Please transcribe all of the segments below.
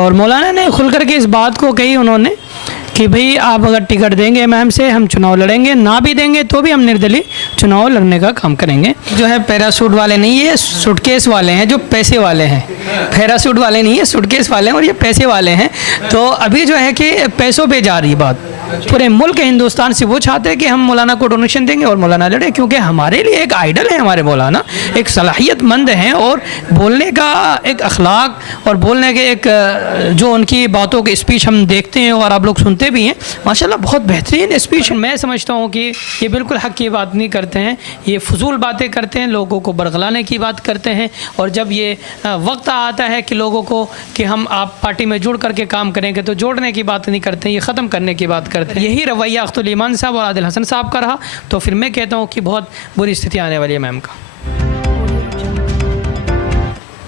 और मौलाना ने खुल करके इस बात को कही उन्होंने कि भाई आप अगर टिकट देंगे इमाम से हम चुनाव लड़ेंगे, ना भी देंगे तो भी हम निर्दलीय चुनाव लड़ने का काम करेंगे। जो है पैराशूट वाले नहीं, ये सूटकेस वाले हैं जो पैसे वाले हैं। पैराशूट वाले नहीं है, सूटकेस वाले हैं और ये पैसे वाले हैं। तो अभी जो है कि पैसों पे जा रही बात, पूरे मुल्क हिंदुस्तान से वो चाहते हैं कि हम मौलाना को डोनेशन देंगे और मौलाना लड़े, क्योंकि हमारे लिए एक आइडल है हमारे मौलाना, एक सलाहियतमंद हैं और बोलने का एक अखलाक और बोलने के एक जो उनकी बातों की स्पीच हम देखते हैं और आप लोग सुनते भी हैं, माशाल्लाह बहुत बेहतरीन स्पीच। मैं समझता हूँ कि ये बिल्कुल हक़ की बात नहीं करते हैं, ये फजूल बातें करते हैं, लोगों को बरगलाने की बात करते हैं। और जब ये वक्त आता है कि लोगों को कि हम आप पार्टी में जुड़ करके काम करेंगे तो जोड़ने की बात नहीं करते, ये ख़त्म करने की बात करते हैं। यही रवैया अख्तुल ईमान साहब और आदिल हसन साहब का रहा तो फिर मैं कहता हूँ कि बहुत बुरी स्थिति आने वाली है मैम का।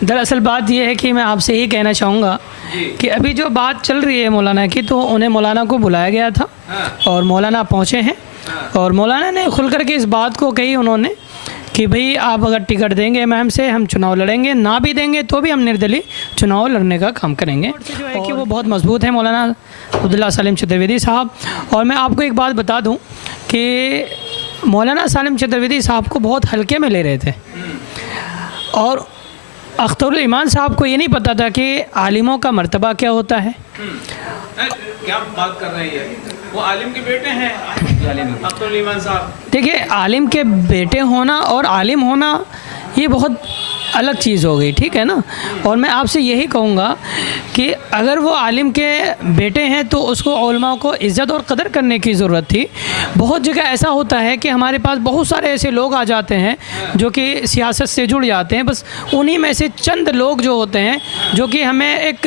दरअसल बात यह है कि मैं आपसे यही कहना चाहूँगा कि अभी जो बात चल रही है मौलाना की, तो उन्हें मौलाना को बुलाया गया था और मौलाना पहुँचे हैं और मौलाना ने खुल करके इस बात को कही उन्होंने कि भाई आप अगर टिकट देंगे इमाम से हम चुनाव लड़ेंगे, ना भी देंगे तो भी हम निर्दलीय चुनाव लड़ने का काम करेंगे। जो है कि वो बहुत मजबूत है मौलाना अब्दुल्ला सालिम चतुर्वेदी साहब। और मैं आपको एक बात बता दूं कि मौलाना सालिम चतुर्वेदी साहब को बहुत हल्के में ले रहे थे और अख्तरुल ईमान साहब को ये नहीं पता था कि आलिमों का मर्तबा क्या होता है। क्या बात कर रहे हैं, वो आलिम के बेटे हैं अख्तरुल ईमान साहब। देखिए, आलिम के बेटे होना और आलिम होना ये बहुत अलग चीज़ हो गई, ठीक है ना। और मैं आपसे यही कहूँगा कि अगर वो आलिम के बेटे हैं तो उसको उलमा को इज़्ज़त और कदर करने की ज़रूरत थी। बहुत जगह ऐसा होता है कि हमारे पास बहुत सारे ऐसे लोग आ जाते हैं जो कि सियासत से जुड़ जाते हैं, बस उन्हीं में से चंद लोग जो होते हैं जो कि हमें एक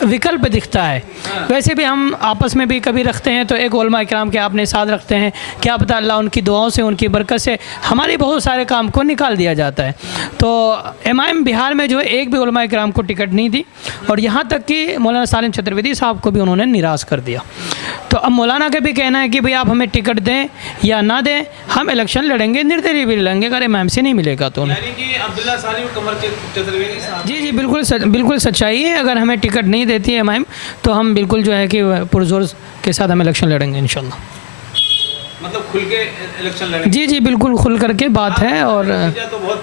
विकल्प दिखता है। वैसे भी हम आपस में भी कभी रखते हैं तो एक उलमा इकराम के अपने साथ रखते हैं, क्या पता अल्लाह उनकी दुआओं से उनकी बरकत से हमारे बहुत सारे काम को निकाल दिया जाता है। तो एमआईएम बिहार में जो है एक भी उलमा इकराम को टिकट नहीं दी और यहाँ तक कि मौलाना सालिम चतुर्वेदी साहब को भी उन्होंने निराश कर दिया। तो अब मौलाना का भी कहना है कि भाई आप हमें टिकट दें या ना दें, हम इलेक्शन लड़ेंगे, निर्दलीय भी लड़ेंगे, अगर एमआईएम से नहीं मिलेगा तो अब्दुल्ला सालिम कमर चतुर्वेदी साहब। जी जी, बिल्कुल सच्चाई है। अगर हमें टिकट नहीं देती है एमआईएम तो हम बिल्कुल जो है कि पुरजोर के साथ हम इलेक्शन लड़ेंगे इंशाल्लाह। मतलब खुल के इलेक्शन लड़ेंगे? जी जी, बिल्कुल खुल करके बात है। और तो बहुत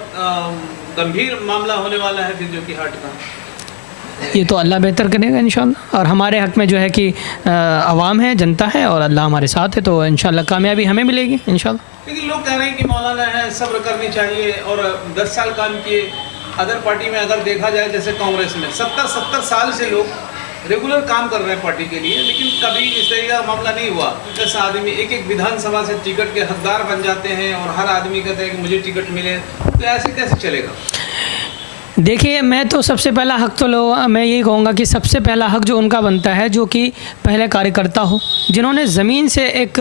गंभीर मामला होने वाला है फिर जो कि हार्ट का, ये तो अल्लाह बेहतर करेगा इंशाल्लाह। और हमारे हक़ में जो है कि आवाम है, जनता है और अल्लाह हमारे साथ है, तो इंशाल्लाह कामयाबी हमें मिलेगी इंशाल्लाह। लेकिन लोग कह रहे हैं कि मौलाना है, सब्र करनी चाहिए और 10 साल काम किए। अदर पार्टी में अगर देखा जाए जैसे कांग्रेस में 70 साल से लोग रेगुलर काम कर रहे हैं पार्टी के लिए, लेकिन कभी इस तरह का मामला नहीं हुआ। 10 आदमी एक विधानसभा से टिकट के हकदार बन जाते हैं और हर आदमी कहते हैं कि मुझे टिकट मिले, तो ऐसे कैसे चलेगा? देखिए, मैं तो सबसे पहला हक़ तो मैं यही कहूँगा कि सबसे पहला हक़ जो उनका बनता है, जो कि पहले कार्यकर्ता हो, जिन्होंने ज़मीन से एक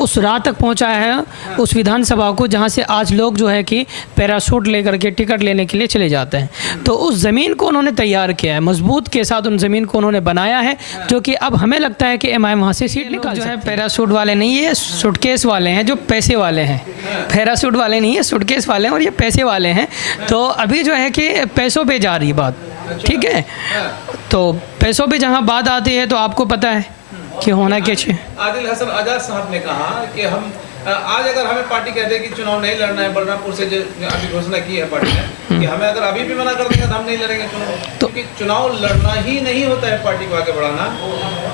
उस राह तक पहुँचाया है उस विधानसभा को जहाँ से आज लोग जो है कि पैराशूट लेकर के टिकट लेने के लिए चले जाते हैं। तो उस ज़मीन को उन्होंने तैयार किया है, मजबूत के साथ उन ज़मीन को उन्होंने बनाया है, जो कि अब हमें लगता है कि एमआईएम वहाँ से सीट निकाल। जो है पैराशूट वाले नहीं, ये सूटकेस वाले हैं जो पैसे वाले हैं। पैराशूट वाले नहीं है, सूटकेस वाले हैं और ये पैसे वाले हैं। तो अभी जो है कि पैसों पे जा रही बात, ठीक है। तो पैसों पे जहाँ बात आती है तो आपको पता है कि होना क्या चाहिए। आदिल हसन आजाद साहब ने कहा कि हम आज अगर हमें पार्टी कहते हैं कि चुनाव नहीं लड़ना है, बलरामपुर से जो अभी घोषणा की है पार्टी ने कि हमें अगर अभी भी मना कर देंगे तो हम नहीं लड़ेंगे चुनाव, क्योंकि चुनाव लड़ना ही नहीं होता है पार्टी को आगे बढ़ाना,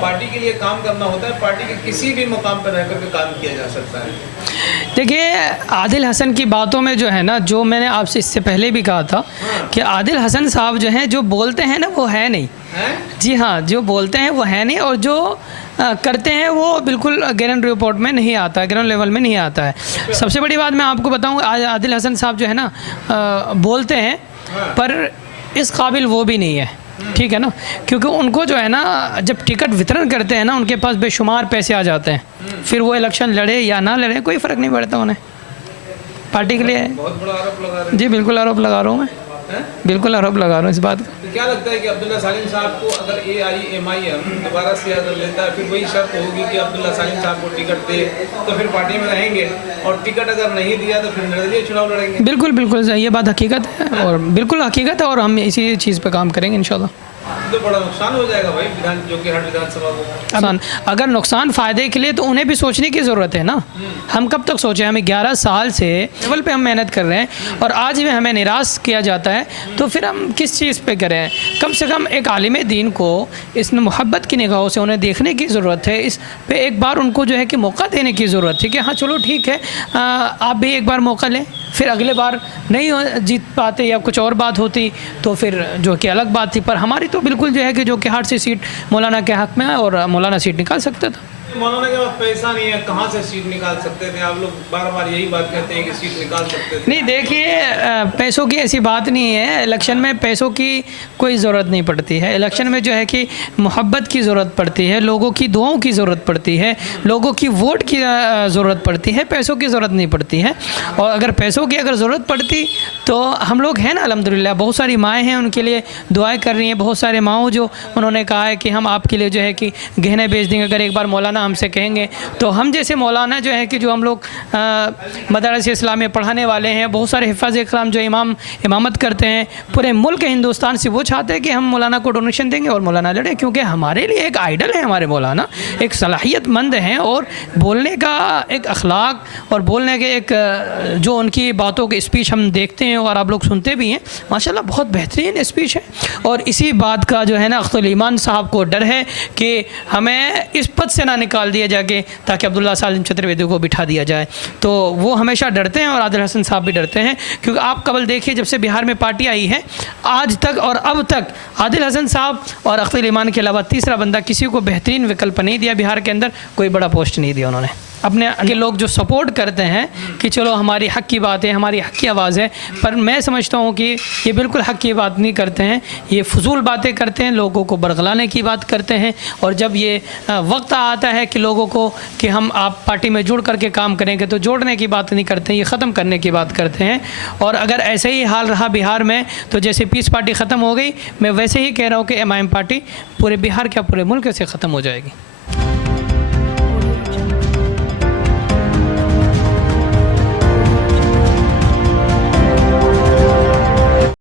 पार्टी के लिए काम करना होता है। पार्टी के किसी भी मुकाम पर रहकर के काम किया जा सकता है। देखिए, आदिल हसन की बातों में जो है ना, जो मैंने आपसे इससे पहले भी कहा था कि आदिल हसन साहब जो हैं जो बोलते हैं ना वो है नहीं। जी हाँ, जो बोलते हैं वो है नहीं और जो करते हैं वो बिल्कुल ग्राउंड रिपोर्ट में नहीं आता है, ग्राउंड लेवल में नहीं आता है। सबसे बड़ी बात मैं आपको बताऊँ, आदिल हसन साहब जो है ना बोलते हैं पर इस काबिल वो भी नहीं है, ठीक है ना। क्योंकि उनको जो है ना जब टिकट वितरण करते हैं ना उनके पास बेशुमार पैसे आ जाते हैं, फिर वो इलेक्शन लड़े या ना लड़े कोई फ़र्क नहीं पड़ता उन्हें, पार्टी के लिए। बहुत बड़ा आरोप लगा रहे हैं। जी बिल्कुल आरोप लगा रहा हूँ मैं, बिल्कुल आरोप लगा रहा हूँ इस बात का। तो क्या लगता है कि अब्दुल्ला सालिम साहब को अगर एआईएमआईएम दोबारा से अगर लेता है, फिर वही शर्त होगी कि अब्दुल्ला सालिम साहब को टिकट दे तो फिर पार्टी में रहेंगे, और टिकट अगर नहीं दिया तो फिर निर्दलीय चुनाव लड़ेंगे? बिल्कुल ये बात हकीकत है और बिल्कुल हकीकत है और हम इसी चीज़ पे काम करेंगे इंशाल्लाह। तो बड़ा नुकसान हो जाएगा भाई जोकीहाट विधानसभा को। नुकसान, अगर नुकसान फ़ायदे के लिए तो उन्हें भी सोचने की ज़रूरत है ना। हम कब तक सोचें, हमें 11 साल से लेवल पे हम मेहनत कर रहे हैं और आज भी हमें निराश किया जाता है, तो फिर हम किस चीज़ पे करें। कम से कम एक आलिम दीन को इस मोहब्बत की निगाहों से उन्हें देखने की ज़रूरत है। इस पे एक बार उनको जो है कि मौका देने की ज़रूरत है कि हाँ चलो ठीक है, आप भी एक बार मौका लें, फिर अगले बार नहीं जीत पाते या कुछ और बात होती तो फिर जो कि अलग बात थी। पर हमारी तो बिल्कुल जो है कि जोकीहाट से सीट मौलाना के हक़ में है और मौलाना सीट निकाल सकता था। मौलाना के पास पैसा नहीं है, कहाँ से सीट निकाल सकते थे? आप लोग बार बार यही बात कहते हैं कि सीट निकाल सकते थे। नहीं देखिए, पैसों की ऐसी बात नहीं है। इलेक्शन में पैसों की कोई ज़रूरत नहीं पड़ती है। इलेक्शन में जो है कि मोहब्बत की ज़रूरत पड़ती है, लोगों की दुआओं की ज़रूरत पड़ती है, लोगों की वोट की ज़रूरत पड़ती है, पैसों की ज़रूरत नहीं पड़ती है। और अगर पैसों की अगर ज़रूरत पड़ती तो हम लोग हैं ना, अल्हम्दुलिल्लाह बहुत सारी माएँ हैं, उनके लिए दुआएँ कर रही हैं। बहुत सारे माओ जो उन्होंने कहा है कि हम आपके लिए जो है कि गहने बेच देंगे अगर एक बार मौलाना हमसे कहेंगे। तो हम जैसे मौलाना जो है कि जो हम लोग मदरस इस्लाम में पढ़ाने वाले हैं, बहुत सारे हिफ़ाज़ इकराम जो इमामत करते हैं पूरे मुल्क हिंदुस्तान से, वो चाहते हैं कि हम मौलाना को डोनेशन देंगे और मौलाना लड़े, क्योंकि हमारे लिए एक आइडल है हमारे मौलाना, एक सलाहियतमंद हैं और बोलने का एक अखलाक और बोलने के एक जो उनकी बातों की स्पीच हम देखते हैं और आप लोग सुनते भी हैं, माशाल्लाह बहुत बेहतरीन स्पीच है। और इसी बात का जो है ना अख्तुल ईमान साहब को डर है कि हमें इस पद से ना निकाल दिया जाके ताकि अब्दुल्ला सालिम चतुर्वेदी को बिठा दिया जाए। तो वो हमेशा डरते हैं और आदिल हसन साहब भी डरते हैं, क्योंकि आप कबल देखिए जब से बिहार में पार्टी आई है आज तक और अब तक आदिल हसन साहब और अख्तुल ईमान के अलावा तीसरा बंदा किसी को बेहतरीन विकल्प नहीं दिया। बिहार के अंदर कोई बड़ा पोस्ट नहीं दिया उन्होंने। अपने के लोग जो सपोर्ट करते हैं कि चलो हमारी हक़ की बात है, हमारी हक़ की आवाज़ है, पर मैं समझता हूँ कि ये बिल्कुल हक़ की बात नहीं करते हैं, ये फजूल बातें करते हैं, लोगों को बरगलाने की बात करते हैं। और जब ये वक्त आता है कि लोगों को कि हम आप पार्टी में जुड़ करके काम करेंगे तो जोड़ने की बात नहीं करते हैं, ये ख़त्म करने की बात करते हैं। और अगर ऐसे ही हाल रहा बिहार में तो जैसे पीस पार्टी ख़त्म हो गई, मैं वैसे ही कह रहा हूँ कि MIM पार्टी पूरे बिहार क्या पूरे मुल्क से ख़त्म हो जाएगी।